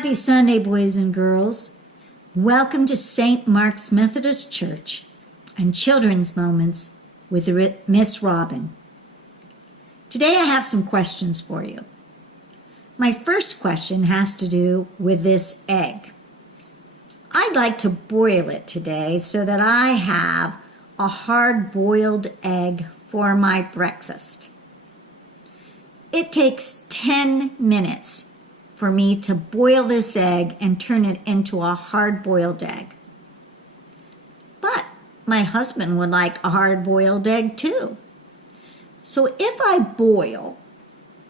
Happy Sunday, boys and girls. Welcome to St. Mark's Methodist Church and Children's Moments with Miss Robin. Today I have some questions for you. My first question has to do with this egg. I'd like to boil it today so that I have a hard-boiled egg for my breakfast. It takes 10 minutes for me to boil this egg and turn it into a hard-boiled egg. But my husband would like a hard-boiled egg too. So if I boil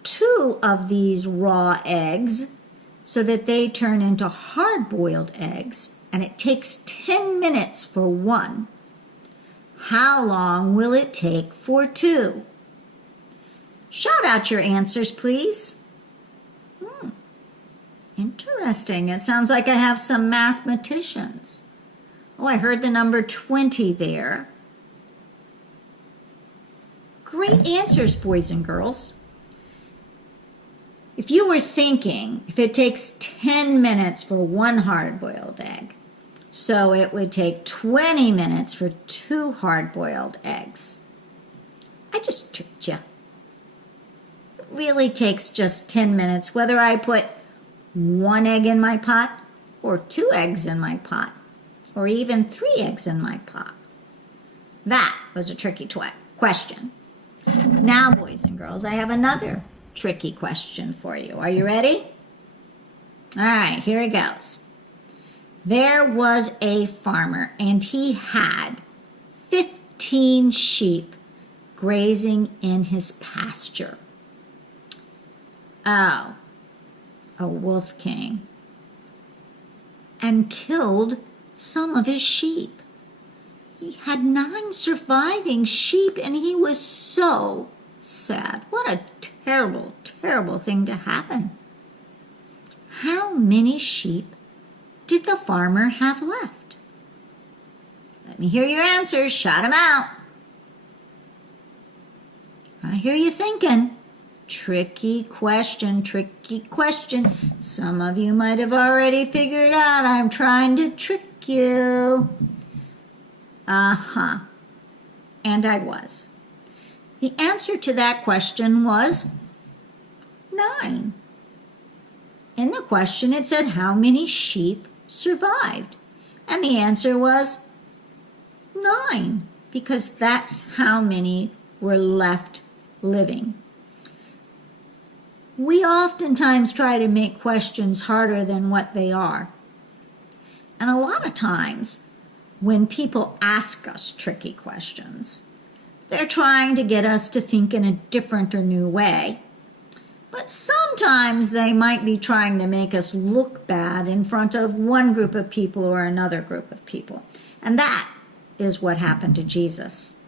2 of these raw eggs so that they turn into hard-boiled eggs, and it takes 10 minutes for one, how long will it take for 2? Shout out your answers, please. Interesting. It sounds like I have some mathematicians. Oh, I heard the number 20 there. Great answers, boys and girls. If you were thinking, if it takes 10 minutes for one hard-boiled egg, so it would take 20 minutes for 2 hard-boiled eggs. I just tricked you. It really takes just 10 minutes, whether I put 1 egg in my pot, or 2 eggs in my pot, or even 3 eggs in my pot. That was a tricky question. Now, boys and girls, I have another tricky question for you. Are you ready? All right, here it goes. There was a farmer, and he had 15 sheep grazing in his pasture. Oh, a wolf came and killed some of his sheep. He had 9 surviving sheep, and he was so sad. What a terrible, terrible thing to happen. How many sheep did the farmer have left? Let me hear your answers. Shout them out. I hear you thinking. Tricky question, tricky question. Some of you might have already figured out I'm trying to trick you. And I was. The answer to that question was 9. In the question it said how many sheep survived. And the answer was 9, because that's how many were left living. We oftentimes try to make questions harder than what they are. And a lot of times, when people ask us tricky questions, they're trying to get us to think in a different or new way. But sometimes they might be trying to make us look bad in front of one group of people or another group of people. And that is what happened to Jesus.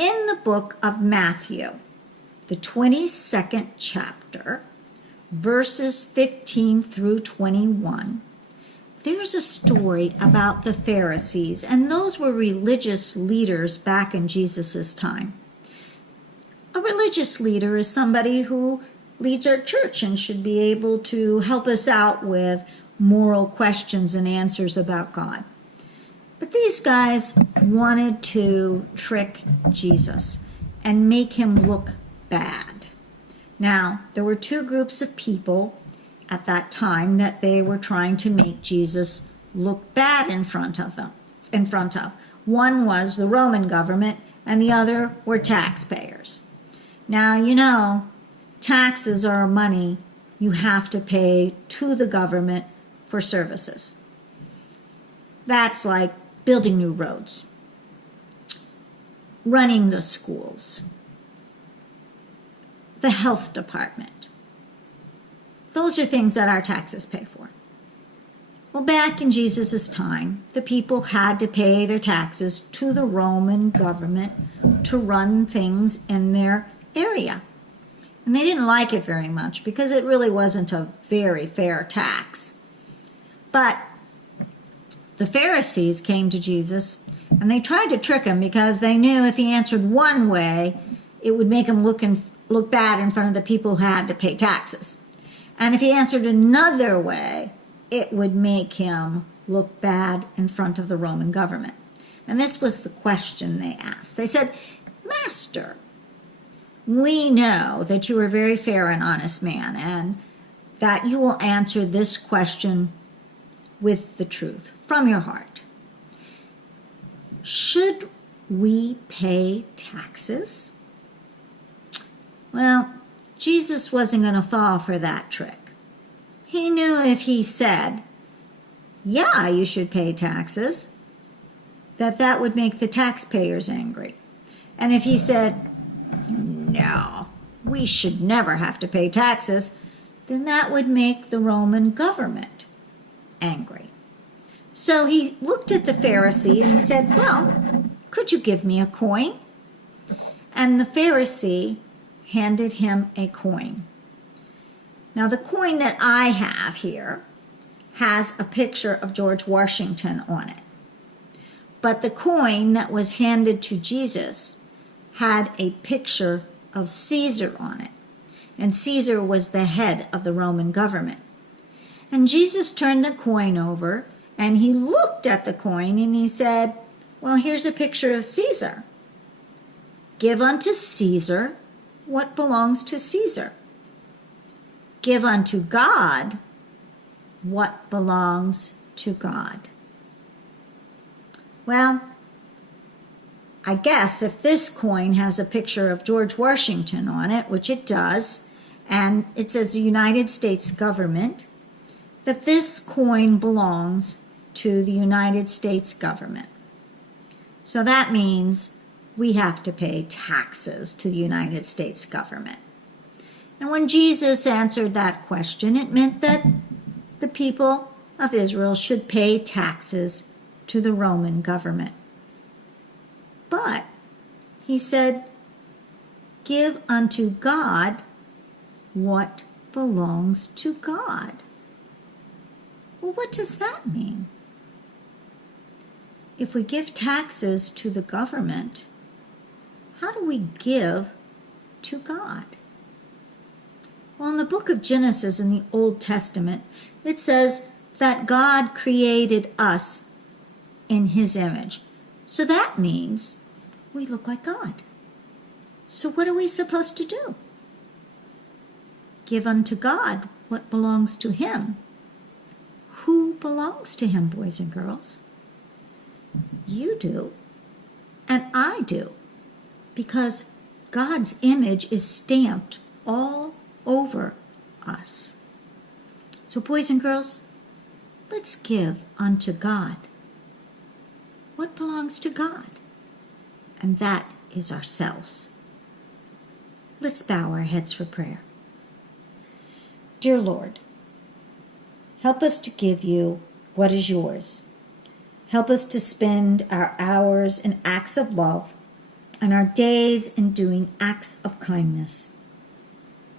In the book of Matthew, the 22nd chapter, verses 15 through 21, there's a story about the Pharisees, and those were religious leaders back in Jesus' time. A religious leader is somebody who leads our church and should be able to help us out with moral questions and answers about God. But these guys wanted to trick Jesus and make him look bad. Now, there were 2 groups of people at that time that they were trying to make Jesus look bad in front of. One was the Roman government, and the other were taxpayers. Now, you know, taxes are money you have to pay to the government for services. That's like building new roads, running the schools, the health department. Those are things that our taxes pay for. Well, back in Jesus' time, the people had to pay their taxes to the Roman government to run things in their area. And they didn't like it very much because it really wasn't a very fair tax. But the Pharisees came to Jesus and they tried to trick him because they knew if he answered one way, it would make him look bad in front of the people who had to pay taxes. And if he answered another way, it would make him look bad in front of the Roman government. And this was the question they asked. They said, Master, we know that you are a very fair and honest man, and that you will answer this question with the truth from your heart. Should we pay taxes? Well, Jesus wasn't going to fall for that trick. He knew if he said, yeah, you should pay taxes, that would make the taxpayers angry. And if he said, no, we should never have to pay taxes, then that would make the Roman government angry. So he looked at the Pharisee and he said, well, could you give me a coin? And the Pharisee handed him a coin. Now, the coin that I have here has a picture of George Washington on it. But the coin that was handed to Jesus had a picture of Caesar on it. And Caesar was the head of the Roman government. And Jesus turned the coin over and he looked at the coin and he said, well, here's a picture of Caesar. Give unto Caesar what belongs to Caesar. Give unto God what belongs to God. Well, I guess if this coin has a picture of George Washington on it, which it does, and it says the United States government, that this coin belongs to the United States government. So that means we have to pay taxes to the United States government. And when Jesus answered that question, it meant that the people of Israel should pay taxes to the Roman government. But he said, give unto God what belongs to God. Well, what does that mean? If we give taxes to the government, how do we give to God? Well, in the book of Genesis in the Old Testament, it says that God created us in his image. So that means we look like God. So what are we supposed to do? Give unto God what belongs to him. Who belongs to him, boys and girls? You do, and I do, because God's image is stamped all over us. So boys and girls, let's give unto God what belongs to God, and that is ourselves. Let's bow our heads for prayer. Dear Lord, help us to give you what is yours. Help us to spend our hours in acts of love and our days in doing acts of kindness.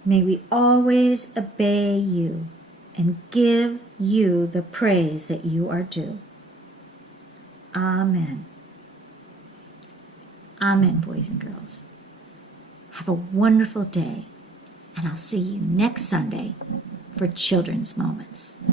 May we always obey you and give you the praise that you are due. Amen. Amen, boys and girls. Have a wonderful day, and I'll see you next Sunday for Children's Moments.